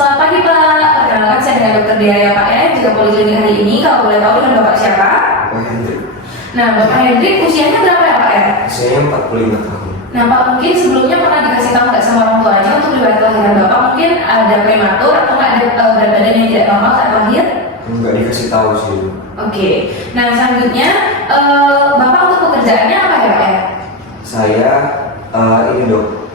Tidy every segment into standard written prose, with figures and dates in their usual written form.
Selamat pagi Pak, perkenalkan saya dengan Dr. Dea ya Pak ya, juga poliklinik hari ini. Kalau boleh tahu dengan Bapak siapa? Pak Hendrik. Nah, Bapak Hendrik usianya berapa ya Pak ya? Usianya 45 tahun. Nah Pak, mungkin sebelumnya pernah dikasih tahu nggak sama orang tuanya untuk riwayat kelahiran Bapak? Mungkin ada prematur atau nggak ada berat badan yang tidak normal saat lahir? Enggak dikasih tahu sih. Oke, nah selanjutnya Bapak untuk pekerjaannya apa ya Pak ya? Saya ini dok,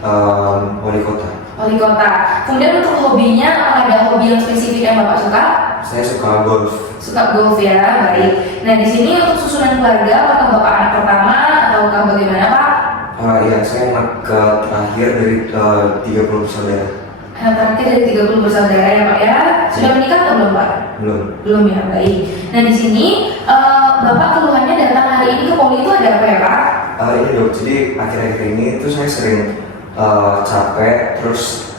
wali kota. Wali kota. Kemudian untuk hobinya, apakah ada hobi yang spesifik yang Bapak suka? Saya suka golf. Suka golf ya, baik. Nah di sini untuk susunan keluarga, apakah Bapak anak pertama ataukah bagaimana Pak? Ya, saya anak terakhir dari 30 bersaudara. Anak terakhir dari 30 bersaudara ya Pak ya. Sudah menikah atau belum Pak? Belum. Belum ya, baik. Nah di sini Bapak keluhannya datang hari ini ke poli itu ada apa ya Pak? Ini dok, jadi akhir-akhir ini tuh saya sering capek, terus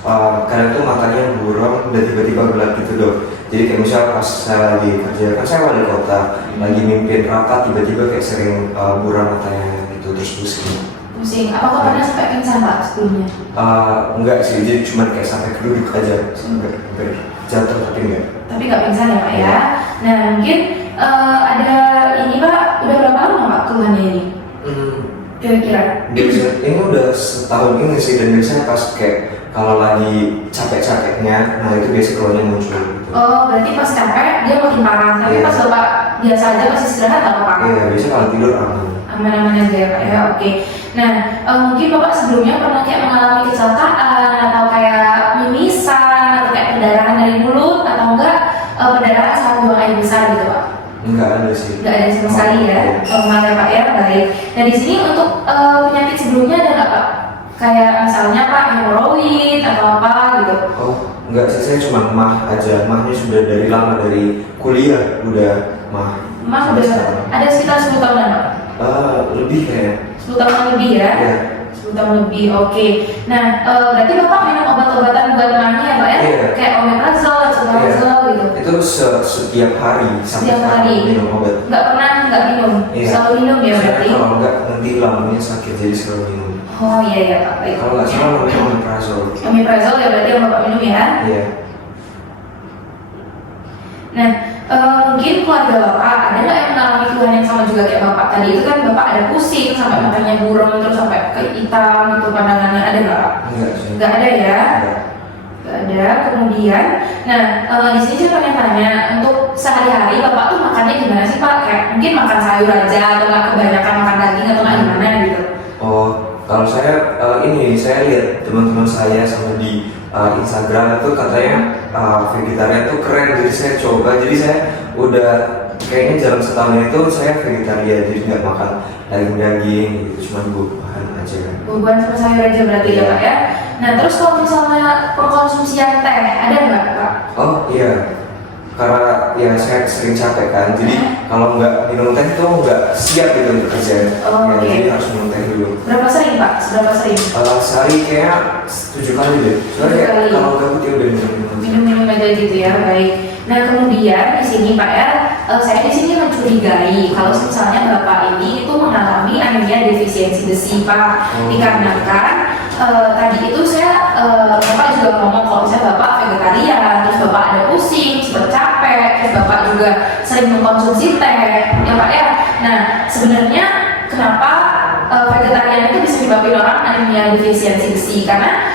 kadang tuh matanya buram dan tiba-tiba gelap gitu dok. Jadi kayak misal pas saya lagi kerja, kan saya wali kota, lagi mimpin rapat, tiba-tiba kayak sering buram matanya gitu, terus pusing. Pusing, apakah pernah sampai pingsan Pak sebelumnya? Enggak sih, jadi cuma kayak sampai keduduk aja, sampai jatuh tapi enggak. Tapi nggak pingsan ya Pak ya? Nah mungkin ada ini Pak, udah berapa lama Pak keluhannya ini? Kira-kira? Biasa, ini udah setahun ini sih, dan biasanya pas kayak kalau lagi capek-capeknya, nah itu biasa keluarnya muncul gitu. Oh, berarti pas capek dia makin parah, tapi pas Bapak biasa aja pas istirahat nggak apa-apa? Iya, biasa kalau tidur aman. Aman-aman aja ya Pak ya, oke. Nah, mungkin Bapak sebelumnya pernah kayak mengalami kecelakaan atau kayak mimisan atau kayak pendarahan dari mulut atau enggak pendarahan saat buang air besar gitu Pak? Enggak ada sih. Enggak ada sama sekali ya, normal ya Pak ya, baik. Nah di sini untuk penyakit sebelumnya ada nggak Pak? Kayak misalnya Pak hemoroid atau apa gitu? Oh, enggak sih, saya cuma mah aja. Mahnya sudah dari lama, dari kuliah udah mah. Mah udah ada sekitar 10 tahunan Pak? Lebih kayak. 10 tahun lebih ya? Iya. 10 tahun lebih, oke. Nah, berarti Bapak minum obat-obatan buat mahnya ya Pak ya? Iya. Kayak omeprazol, esomeprazol gitu? Itu setiap hari, sampai Setiap sekarang hari? minum obat. Nggak pernah nggak minum? Iya. Selalu minum ya Saya berarti? kalau enggak nanti lambungnya sakit, jadi selalu minum. Oh iya ya Pak, baik. Kalau nggak salah namanya omeprazol. Omeprazol ya berarti yang Bapak minum ya? Iya. Nah, mungkin keluarga Bapak ada nggak yang mengalami keluhan yang sama juga kayak Bapak tadi? Itu kan Bapak ada pusing sampai matanya buram terus sampai ke hitam gitu pandangannya, ada nggak Pak? Enggak sih. Nggak ada ya? Enggak. Nggak ada. Kemudian, nah di sini saya pengen tanya untuk sehari-hari Bapak tuh makannya gimana sih Pak? Kayak mungkin makan sayur aja atau nggak kebanyakan makan daging atau nggak gimana gitu? Oh, kalau saya saya lihat teman-teman saya sama di Instagram itu katanya vegetarian tuh keren, jadi saya coba. Jadi saya udah kayaknya dalam setahun itu saya vegetarian, jadi nggak makan daging-daging gitu, cuma buah-buahan aja. Buah-buahan sama sayur aja berarti ya Pak ya? Nah terus kalau misalnya pengkonsumsian teh ada nggak Pak? Oh iya, karena ya saya sering capek kan, jadi kalau nggak minum teh tuh nggak siap gitu untuk kerja. Oh, Ya, oke. jadi harus minum teh dulu. Berapa sering Pak? Seberapa sering? Sehari kayak 7 kali deh. Soalnya 7 kayak kali. kalau gabut ya udah minum. Minum-minum aja gitu ya, baik. Nah kemudian di sini Pak ya, saya di sini mencurigai kalau misalnya Bapak ini itu mengalami anemia defisiensi besi Pak, dikarenakan tadi itu saya Bapak juga ngomong kalau misalnya Bapak vegetarian, terus Bapak ada pusing, sempat capek, terus Bapak juga sering mengkonsumsi teh, ya Pak ya. Nah sebenarnya kenapa vegetarian itu bisa menyebabkan orang anemia defisiensi besi? Karena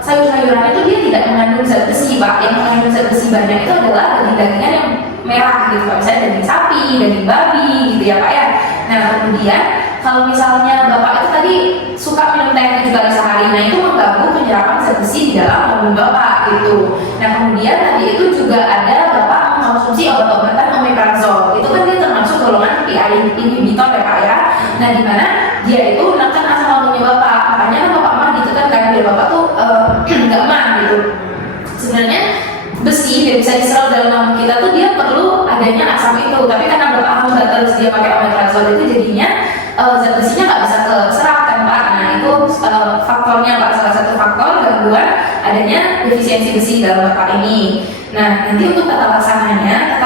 sayur-sayuran itu dia tidak mengandung zat besi Pak. Yang mengandung zat besi banyak itu adalah daging-dagingan yang merah gitu Pak. Misalnya daging sapi, daging babi gitu ya Pak ya. Nah kemudian kalau misalnya Bapak itu tadi suka minum teh 7 kali sehari, nah itu mengganggu penyerapan zat besi di dalam lambung Bapak gitu. Nah kemudian tadi itu juga ada Bapak mengkonsumsi obat-obatan omeprazol. Itu kan dia termasuk golongan PI inhibitor ya Pak ya. Nah dimana dia itu menekan asam lambungnya Bapak. Makanya kan Bapak mah gitu kan biar Bapak tuh nggak mah gitu. Sebenarnya besi biar bisa diserap dalam lambung kita tuh dia perlu adanya asam itu. Tapi karena Bapak hambat terus dia pakai omeprazol itu jadinya zat besinya nggak bisa keserap kan Pak. Nah itu faktornya Pak, salah satu faktor gangguan adanya defisiensi besi dalam Bapak ini. Nah nanti untuk tata laksananya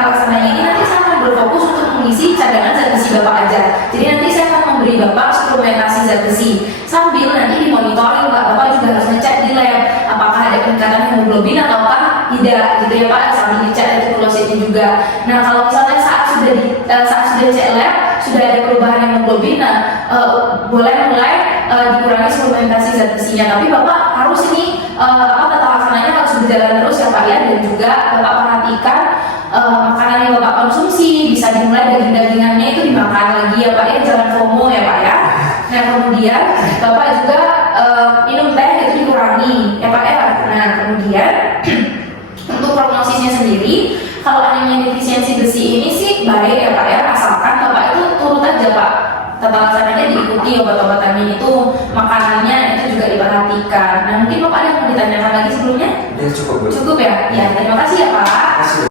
ini nanti saya akan berfokus untuk mengisi cadangan zat besi Bapak aja. Jadi nanti saya akan memberi Bapak suplementasi zat besi sambil nanti dimonitoring Pak. Bapak juga harus ngecek di lab apakah ada peningkatan hemoglobin ataukah tidak gitu ya Pak, sambil dicek tuberkulositnya juga. Nah kalau misalnya saat sudah cek lab sudah ada perubahan hemoglobin, nah boleh mulai dikurangi suplementasi zat besinya. Tapi Bapak harus ini tata laksananya harus berjalan terus ya Pak ya, dan juga Bapak perhatikan makanan yang Bapak konsumsi, bisa dimulai daging-dagingannya itu dimakan lagi ya Pak ya, jangan FOMO ya Pak ya. Nah kemudian Bapak juga minum teh itu dikurangi ya Pak ya. Nah kemudian untuk prognosisnya sendiri, kalau anemia defisiensi besi ini sih baik ya Pak ya, asalkan Bapak itu turut aja Pak, tata laksananya diikuti, obat-obatannya itu, makanannya itu juga diperhatikan. Nah mungkin Bapak ada yang mau ditanyakan lagi sebelumnya? Ya cukup Bu. Cukup ya? Ya terima kasih ya Pak. Terima kasih.